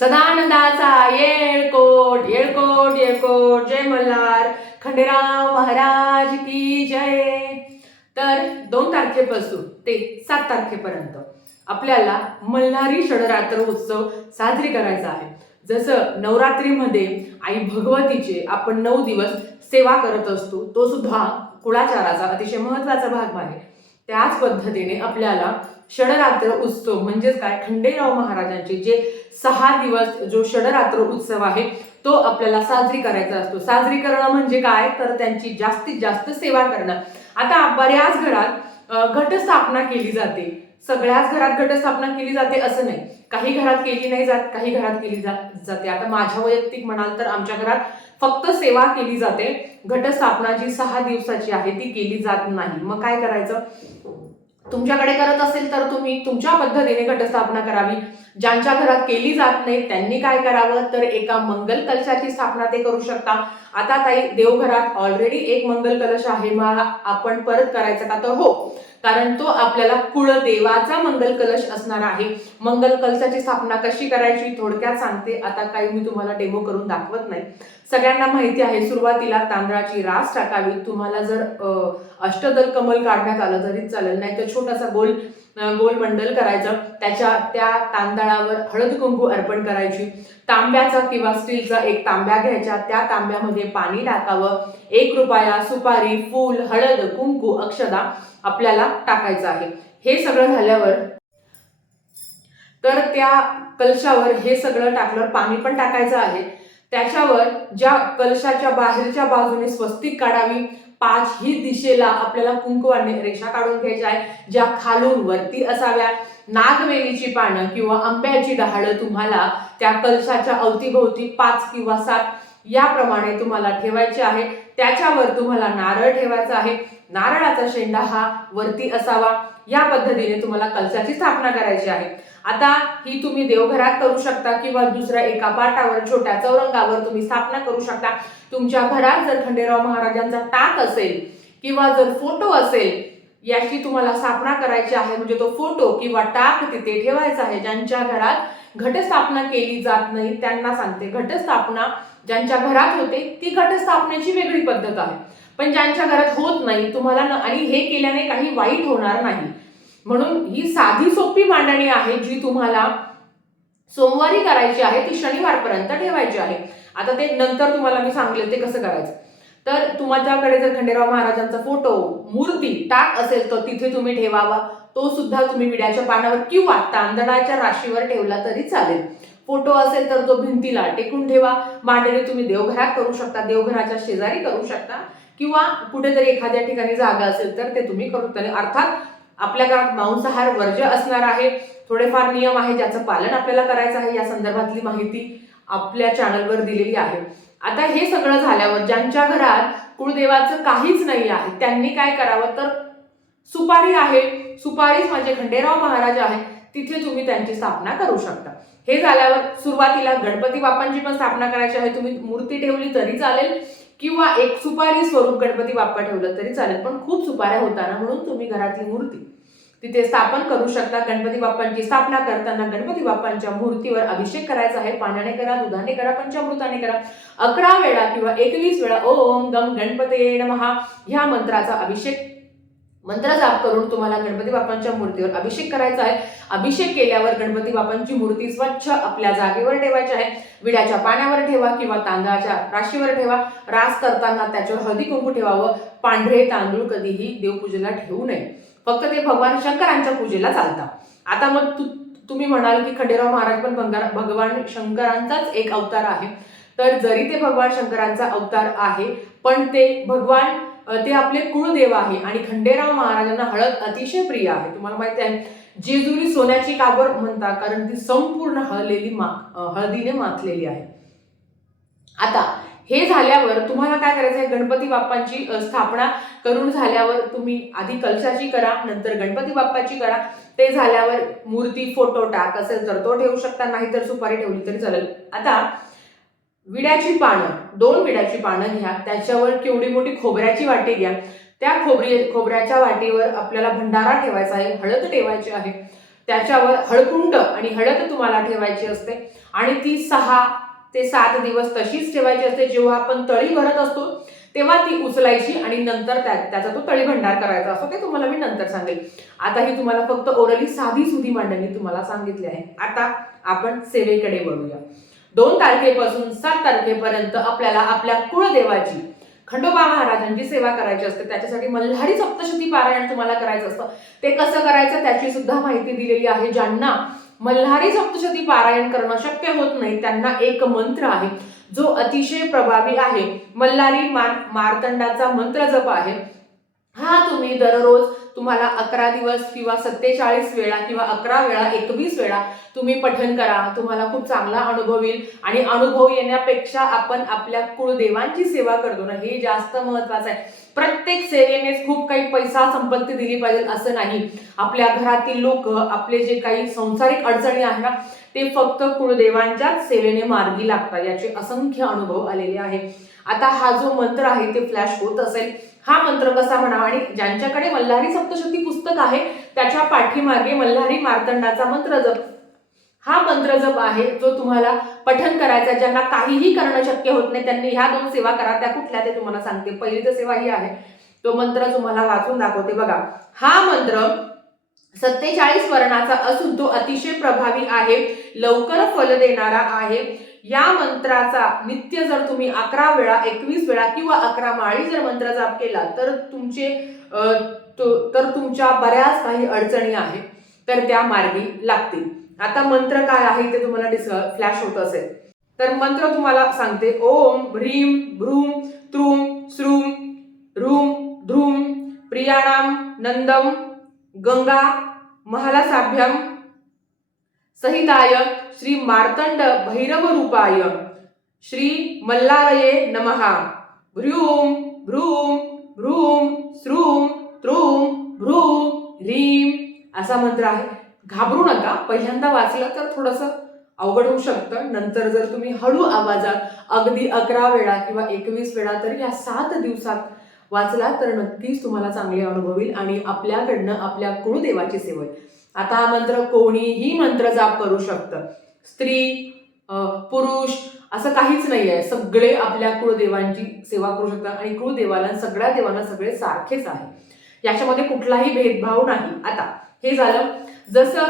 सदानंदाचा येळकोट येळकोट येळकोट जय मल्हार खंडेराव महाराज की जय. तर दोन तारखेपासून ते सात तारखेपर्यंत आपल्याला मल्हारी षडरात्र उत्सव साजरी करायचा आहे. जसं नवरात्रीमध्ये आई भगवतीचे आपण नऊ दिवस सेवा करत असतो तो सुद्धा कुळाचाराचा अतिशय महत्त्वाचा भाग आहे. त्याच पद्धतीने आपल्याला षडरात्र उत्सव म्हणजेच काय? खंडेराव महाराजांचे जे सहा दिवस जो षडरात्र उत्सव आहे तो आपल्याला साजरी करायचा असतो. साजरी करणं म्हणजे काय? तर त्यांची जास्तीत जास्त सेवा करणं. आता बऱ्याच घरात घटस्थापना केली जाते. सगळ्याच घरात घटस्थापना केली जाते असं नाही. काही घरात केली नाही जात काही घरात केली जात जाते. आता माझ्या वैयक्तिक म्हणाल तर आमच्या घरात फक्त सेवा केली जाते. घटस्थापना जी सहा दिवसाची आहे ती केली जात नाही. मग काय करायचं? तुमच्याकडे करत असेल तर तुम्ही तुमच्या पद्धतीने घटस्थापना करावी. ज्यांच्या घरात केली जात नाही त्यांनी काय करावं? तर एका मंगल कलशाची स्थापना ते करू शकता. आता ताई देवघरात ऑलरेडी एक मंगल कलश आहे. मग आपण परत करायचं का? तर हो कारण तो आपल्याला कुळदेवाचा मंगल कलश असणार आहे. मंगल कलशाची स्थापना कशी करायची थोडक्यात सांगते. आता काही मी तुम्हाला डेमो करून दाखवत नाही. सगळ्यांना माहिती आहे सुरुवातीला तांदळाची रास टाकावी. तुम्हाला जर अष्टदल कमल काढण्यात आलं तरीच चालेल. नाही तर छोटासा गोल गोलमंडल करायचं. त्याच्या त्या तांदळावर हळद कुंकू अर्पण करायची. तांब्याचा किंवा स्टीलचा एक तांब्या घ्यायच्या त्या तांब्यामध्ये पाणी टाकावं. एक रुपया सुपारी फूल हळद कुंकू अक्षदा आपल्याला टाकायचं आहे. हे सगळं झाल्यावर तर त्या कलशावर हे सगळं टाकलं पाणी पण टाकायचं आहे. त्याच्यावर ज्या कलशाच्या बाहेरच्या बाजूने स्वस्तिक काढावी पाच ही दिशेला आपल्याला कुंकवाने रेषा काढून घ्यायच्या आहे ज्या खालून वरती असाव्या. नागवेलीची पानं किंवा आंब्याची डहाळं तुम्हाला त्या कलशाच्या अवतीभोवती पाच किंवा सात याप्रमाणे तुम्हाला ठेवायचे आहे. त्याच्यावर तुम्हाला नारळ ठेवायचा आहे. नारळाचा शेंडा हा वरती असावा. या पद्धतीने तुम्हाला कलशाची स्थापना करायची आहे. आता ही तुम्ही देवघरात करू शकता किंवा दुसऱ्या एका पाटावर छोट्या चौरंगावर तुम्ही स्थापना करू शकता. तुमच्या घरात जर खंडेराव महाराजांचा टाक असेल किंवा जर फोटो असेल याची तुम्हाला स्थापना करायची आहे. म्हणजे तो फोटो किंवा टाक तिथे ठेवायचा आहे. ज्यांच्या घरात घटस्थापना केली जात नाही त्यांना सांगते. घटस्थापना ज्यांच्या घरात होते ती घटस्थापनेची वेगळी पद्धत आहे. पण ज्यांच्या घरात होत नाही तुम्हाला आणि हे केल्याने काही वाईट होणार नाही. म्हणून ही साधी सोपी मांडणी आहे जी तुम्हाला सोमवारी करायची आहे ती शनिवारपर्यंत ठेवायची आहे. आता ते नंतर तुम्हाला मी सांगले ते कसं करायचं. तर तुमच्याकडे जर खंडेराव महाराजांचा फोटो मूर्ती टाक असेल तर तिथे तुम्ही ठेवावा. तो सुद्धा तुम्ही विड्याच्या पानावर किंवा तांदळाच्या राशीवर ठेवला तरी चालेल. फोटो असेल तर तो भिंतीला टेकून ठेवा. मांडणी तुम्ही देवघरात करू शकता देवघराच्या शेजारी करू शकता. किंवा कुठेतरी एखाद्या ठिकाणी जागा असेल तर ते तुम्ही करू अर्थात आपल्या घरात मांसाहार वर्ज्य असणार आहे. थोडेफार नियम आहे ज्याचं पालन आपल्याला करायचं आहे. या संदर्भातली माहिती आपल्या चॅनलवर दिलेली आहे. आता हे सगळं झाल्यावर ज्यांच्या घरात कुळदेवाचं काहीच नाही आहे त्यांनी काय करावं? तर सुपारी आहे. सुपारीच माझे खंडेराव महाराज आहे. तिथे तुम्ही त्यांची स्थापना करू शकता. हे झाल्यावर सुरुवातीला गणपती बाप्पांची पण स्थापना करायची आहे. तुम्ही मूर्ती ठेवली तरी चालेल. किंवा एक सुपारी स्वरूप गणपती बाप्पा ठेवलं तरी चालेल पण खूप सुपाऱ्या होताना म्हणून तुम्ही घरातली मूर्ती तिथे स्थापन करू शकता. गणपती बाप्पांची स्थापना करताना गणपती बाप्पांच्या मूर्तीवर अभिषेक करायचा आहे. पाण्याने करा दुधाने करा पंचामृताने करा. अकरा वेळा किंवा एकवीस वेळा ओम गम गणपते नमहा ह्या मंत्राचा अभिषेक मंत्र जाप करून तुम्हाला गणपती बाप्पांच्या मूर्तीवर अभिषेक करायचा आहे. अभिषेक केल्यावर गणपती बाप्पांची मूर्ती स्वच्छ आपल्या जागेवर ठेवायची आहे. विड्याच्या पाण्यावर ठेवा किंवा तांदळाच्या राशीवर ठेवा. रास करताना त्याच्यावर हळदी कुंकू ठेवावं. पांढरे तांदूळ कधीही देवपूजेला ठेवू नये. फक्त ते भगवान शंकरांच्या पूजेला चालतात. आता मग तु तुम्ही म्हणाल की खंडेराव महाराज पण भगवान शंकरांचाच एक अवतार आहे. तर जरी ते भगवान शंकरांचा अवतार आहे पण ते भगवान ते आपले कुळदेव आहे. आणि खंडेराव महाराजांना हळद अतिशय प्रिय आहे. तुम्हाला माहिती आहे जेजुरी सोन्याची काबर म्हणतात कारण ती संपूर्ण हळलेली मा हळदीने माथलेली आहे. आता हे झाल्यावर तुम्हाला काय करायचं आहे गणपती बाप्पांची स्थापना करून झाल्यावर तुम्ही आधी कलशाची करा नंतर गणपती बाप्पाची करा. ते झाल्यावर मूर्ती फोटो टाक असेल तर तो ठेवू शकता नाही तर सुपारी ठेवली तरी चालेल. आता विड्याची पानं दोन विड्याची पानं घ्या त्याच्यावर केवढी मोठी खोबऱ्याची वाटी घ्या. त्या खोबरी खोबऱ्याच्या वाटीवर आपल्याला भंडारा ठेवायचा आहे हळद ठेवायची आहे. त्याच्यावर हळकुंड आणि हळद तुम्हाला ठेवायची असते. आणि ती सहा ते सात दिवस तशीच ठेवायची असते. जेव्हा आपण तळी भरत असतो तेव्हा ती उचलायची आणि नंतर त्या त्याचा तो तळी भंडार करायचा. असतो ते तुम्हाला मी नंतर सांगेल. आता ही तुम्हाला फक्त ओरली साधी सुधी मांडणी तुम्हाला सांगितली आहे. आता आपण सेवेकडे वळूया. दोन तारखेपासून सात तारखेपर्यंत आपल्याला आपल्या कुळदेवाची खंडोबा महाराजांची सेवा करायची असते. त्याच्यासाठी मल्हारी सप्तशती पारायण तुम्हाला करायचं असतं. ते कसं करायचं त्याची सुद्धा माहिती दिलेली आहे. ज्यांना मल्हारी सप्तशती पारायण करणं शक्य होत नाही त्यांना एक मंत्र आहे. जो अतिशय प्रभावी आहे. मल्हारी मार मार्तंडाचा मंत्र जप आहे. हा तुम्ही दररोज तुम्हाला अकरा दिवस किंवा सत्तेचाळीस वेळा किंवा अकरा वेळा एकवीस वेळा तुम्ही पठन करा. तुम्हाला खूप चांगला अनुभव येईल. आणि अनुभव येण्यापेक्षा आपण आपल्या कुळदेवांची सेवा करतो ना हे जास्त महत्वाचं आहे. प्रत्येक सेवेनेच खूप काही पैसा संपत्ती दिली पाहिजे असं नाही. आपल्या घरातील लोक आपले जे काही संसारिक अडचणी आहेत ना ते फक्त कुळदेवांच्याच सेवेने मार्गी लागतात. याचे असंख्य अनुभव आलेले आहे आता हा जो मंत्र आहे ते फ्लॅश होत असेल. हा मंत्र कसा म्हणावा? आणि ज्यांच्याकडे मल्हारी सप्तशती पुस्तक आहे त्याच्या पाठीमागे मल्हारी मार्तंडाचा मंत्र जप. हा मंत्र जप आहे जो तुम्हाला पठन करायचा ज्यांना काहीही करणं शक्य होत नाही त्यांनी ह्या दोन सेवा करा त्या कुठल्या ते तुम्हाला सांगते. पहिली तर सेवा ही आहे तो मंत्र तुम्हाला वाचून दाखवते. बघा हा मंत्र सत्तेचाळीस वर्णाचा असून तो अतिशय प्रभावी आहे लवकर फल देणारा आहे. या मंत्राचा नित्य जर तुम्ही अकरा वेळा एकवीस वेळा किंवा अकरा माळी जर मंत्र जाप केला तर तुमचे तो- तर तुमच्या बऱ्याच काही अडचणी आहेत. तर त्या मार्गी लागतील. आता मंत्र काय आहे ते तुम्हाला डिस फ्लॅश होत असेल. तर मंत्र तुम्हाला सांगते ओम ह्रीम भ्रूम त्रूम श्रूम रूम ध्रुम प्रियाणाम नंदम गंगा महालासाभ्यम सहिताय श्री मार्तंड भैरव रूपाय श्री मल्लारये नमहा भ्रूम भ्रूम भ्रूम श्रूम त्रूम भ्रू ह्रीम असा मंत्र आहे. घाबरू नका पहिल्यांदा वाचलं तर थोडंसं अवघड होऊ शकतं. नंतर जर तुम्ही हळू आवाजात अगदी अकरा वेळा किंवा एकवीस वेळा तर या सात दिवसात वाचला तर नक्कीच तुम्हाला चांगले अनुभव येईल आणि आपल्याकडनं आपल्या कुळदेवाची सेवा आता हा मंत्र कोणीही मंत्र जाप करू शकतं. स्त्री अं, पुरुष असं काहीच नाही आहे सगळे आपल्या कुळदेवांची सेवा करू शकतात आणि कुळदेवाला सगळ्या देवांना सगळे सारखेच आहे. याच्यामध्ये कुठलाही भेदभाव नाही. आता हे झालं जसं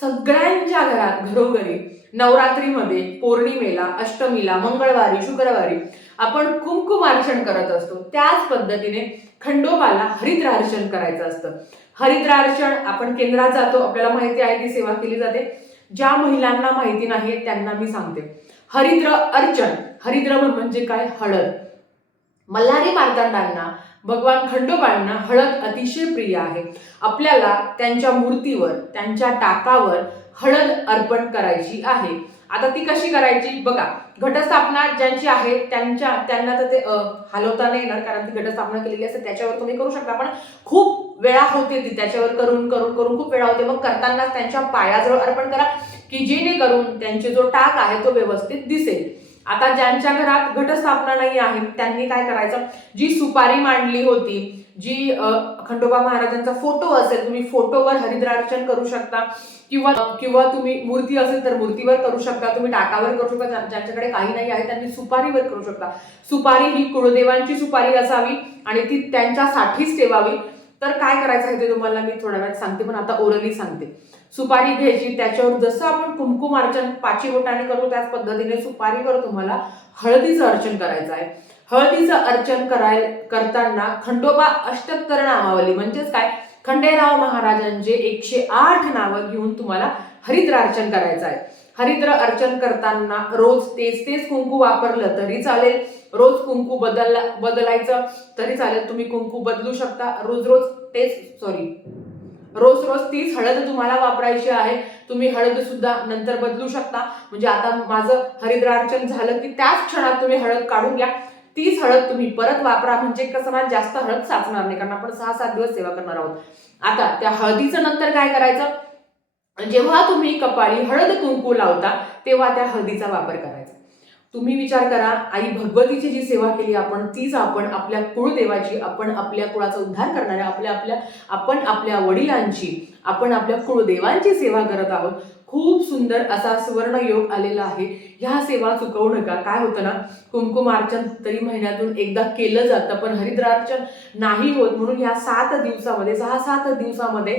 सगळ्यांच्या घरात घरोघरी नवरात्रीमध्ये पौर्णिमेला अष्टमीला मंगळवारी शुक्रवारी आपण कुंकुमार्चन करत असतो. त्याच पद्धतीने खंडोबाला हरिद्रार्चन करायचं असतं. हरिद्रार्चन आपण केंद्रात जातो. आपल्याला माहिती आहे ती सेवा केली जाते. ज्या महिलांना माहिती नाही त्यांना मी सांगते. हरिद्र अर्चन हरिद्र म्हणजे काय? हळद. मल्हारी मार्तंडांना भगवान खंडोबांना हळद अतिशय प्रिय आहे. आपल्याला त्यांच्या मूर्तीवर त्यांच्या टाकावर हळद अर्पण करायची आहे. आता ती कशी करायची? बघा घटस्थापना ज्यांची आहे त्यांच्या त्यांना तर ते हलवता नाही येणार कारण ती घटस्थापना केलेली असते त्याच्यावर तुम्ही करू शकता. पण खूप वेळा होते ती त्याच्यावर करून करून करून खूप वेळा होते. मग करताना त्यांच्या पायाजवळ अर्पण करा की जेणेकरून त्यांचे जो टाक आहे तो व्यवस्थित दिसेल. आता ज्यांच्या घरात घटस्थापना नाही आहे त्यांनी काय करायचं? जी सुपारी मांडली होती जी खंडोबा महाराजांचा फोटो असेल तुम्ही फोटोवर हरिद्रार्चन करू शकता. किंवा किंवा तुम्ही मूर्ती असेल तर मूर्तीवर करू शकता तुम्ही टाकावर करू शकता ज्यांच्याकडे काही नाही आहे त्यांनी सुपारीवर करू शकता. सुपारी ही कुळदेवांची सुपारी असावी आणि ती त्यांच्यासाठीच ठेवावी. तर काय करायचं आहे ते तुम्हाला? मी थोड्या वेळात सांगते पण आता ओरली सांगते. सुपारी घ्यायची त्याच्यावर जसं आपण कुंकुम अर्चन पाची बोटाने करू त्याच पद्धतीने सुपारीवर तुम्हाला हळदीचं अर्चन करायचं आहे. हळदीचं अर्चन कराय करताना खंडोबा अष्टोत्तर नामावली. म्हणजेच काय? खंडेराव महाराजांचे एकशे आठ नावं घेऊन तुम्हाला हरिद्रार्चन करायचं आहे. हरिद्र अर्चन करताना रोज तेच तेच कुंकू वापरलं तरी चालेल. रोज कुंकू बदलला बदलायचं तरी चालेल. तुम्ही कुंकू बदलू शकता. रोज रोज तेच सॉरी रोज रोज तीच हळद तुम्हाला वापरायची आहे. तुम्ही हळद सुद्धा नंतर बदलू शकता. म्हणजे आता माझं हरिद्रार्चन झालं की त्याच क्षणात तुम्ही हळद काढून घ्या. तीच हळद तुम्ही परत वापरा. म्हणजे कसं ना जास्त हळद साचणार नाही. कारण आपण सहा सात दिवस सेवा करणार आहोत. आता त्या हळदीचं नंतर काय करायचं? जेव्हा तुम्ही कपाळी हळद कुंकू लावता तेव्हा त्या हळदीचा वापर करायचा. तुम्ही विचार करा आई भगवतीची जी सेवा केली आपण तीच आपण आपल्या कुळदेवाची आपण आपल्या कुळाचा उद्धार करणाऱ्या आपल्या आपल्या आपण आपल्या वडिलांची आपण आपल्या कुळदेवांची सेवा करत आहोत. खूप सुंदर असा सुवर्ण योग आलेला आहे. ह्या सेवा चुकवू नका. काय होतं ना कुंकुमार्चन तरी महिन्यातून एकदा केलं जातं पण हरिद्रार्चन नाही होत. म्हणून या सात दिवसामध्ये सहा सात दिवसामध्ये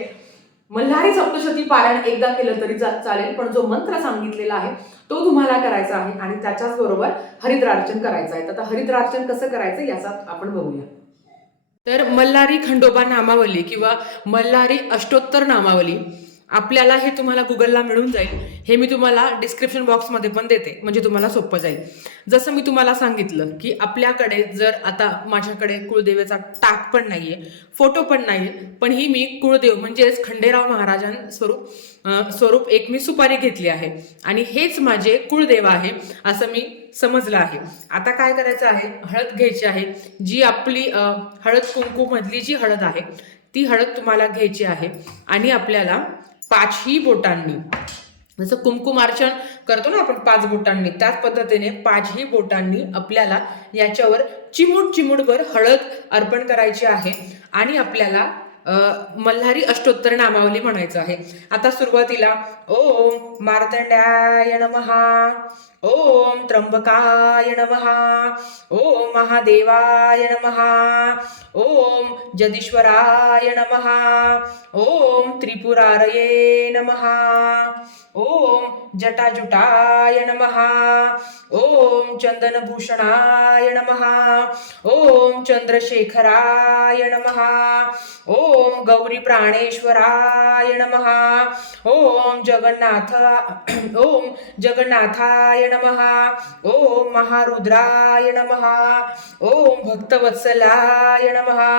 मल्हारी सप्तशती पारायण एकदा केलं तरी चालेल पण जो मंत्र सांगितलेला आहे तो तुम्हाला करायचा आहे आणि त्याच्याच बरोबर हरिद्रार्चन करायचं आहे. तर आता हरिद्रार्चन कसं करायचं याचा आपण बघूया. तर मल्हारी खंडोबा नामावली किंवा मल्हारी अष्टोत्तर नामावली आपल्याला हे तुम्हाला गुगलला मिळून जाईल. हे मी तुम्हाला डिस्क्रिप्शन बॉक्समध्ये पण देते. म्हणजे तुम्हाला सोपं जाईल. जसं मी तुम्हाला सांगितलं की आपल्याकडे जर आता माझ्याकडे कुळदेवेचा टाक पण नाही आहे फोटो पण नाही पण ही मी कुळदेव म्हणजेच खंडेराव महाराजां स्वरूप स्वरूप एक मी सुपारी घेतली आहे. आणि हेच माझे कुळदेव आहे असं मी समजलं आहे. आता काय करायचं आहे? हळद घ्यायची आहे. जी आपली हळद कुंकू मधली जी हळद आहे ती हळद तुम्हाला घ्यायची आहे. आणि आपल्याला पाचही बोटांनी. जसं कुमकुमार्चन करतो ना आपण पाच बोटांनी त्याच पद्धतीने पाचही बोटांनी आपल्याला याच्यावर चिमूट चिमूटभर हळद अर्पण करायची आहे आणि आपल्याला मल्हारी अष्टोत्तर नामावली म्हणायचं आहे. आता सुरुवातीला ओम मार्तंड्याय नमहा ओम त्र्यंबकाय नमहा ओम महादेवाय नमहा ओम जदीश्वराय नमहा ओम त्रिपुरारये नमहा ओम जटाजुटाय नमहा ओम चंदनभूषणाय नमहा ओम चंद्रशेखराय नमहा ओम गौरी प्राणेश्वराय नमहा ओम जगन्नाथ ओम जगन्नाथाय नमः। ओम महारुद्राय नमहा ओम भक्तवत्सलाय नमहा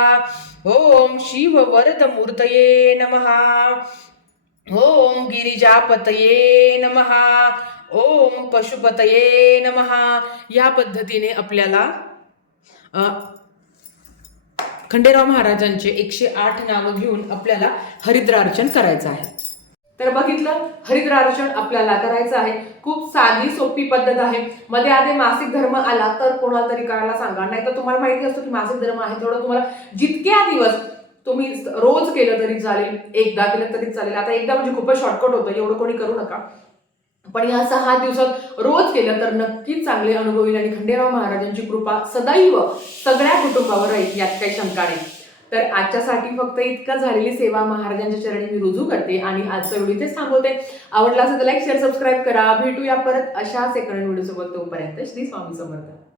ओम शिववरदमूर्तये नमः। ओम गिरिजापतये नमहा ओम पशुपतये नमहा या पद्धतीने आपल्याला खंडेराव महाराजांचे एकशे आठ नावं घेऊन आपल्याला हरिद्रार्चन करायचं आहे. तर बघितलं हरिद्रार्चन आपल्याला करायचं आहे. खूप साधी सोपी पद्धत आहे. मध्ये आधी मासिक धर्म आला तर कोणाला तरी करायला सांगा. नाही तर तुम्हाला माहिती असतो की मासिक धर्म आहे थोडं तुम्हाला जितक्या दिवस तुम्ही रोज केलं तरी चालेल एकदा केलं तरी चालेल. आता एकदा म्हणजे खूपच शॉर्टकट होतं एवढं कोणी करू नका. पण या सहा दिवसात रोज केलं तर नक्कीच चांगले अनुभव येईल आणि खंडेराव महाराजांची कृपा सदैव सगळ्या कुटुंबावर राहील यात काही शंका नाही. तर आजच्यासाठी फक्त इतका झालेली सेवा महाराजांच्या चरणी मी रुजू करते आणि आजचा व्हिडिओ इथेच थांबवते. आवडला असेल तर लाईक शेअर सबस्क्राईब करा. भेटूया परत अशा सेकंड व्हिडिओसोबत. तोपर्यंत श्री स्वामी समर्थ.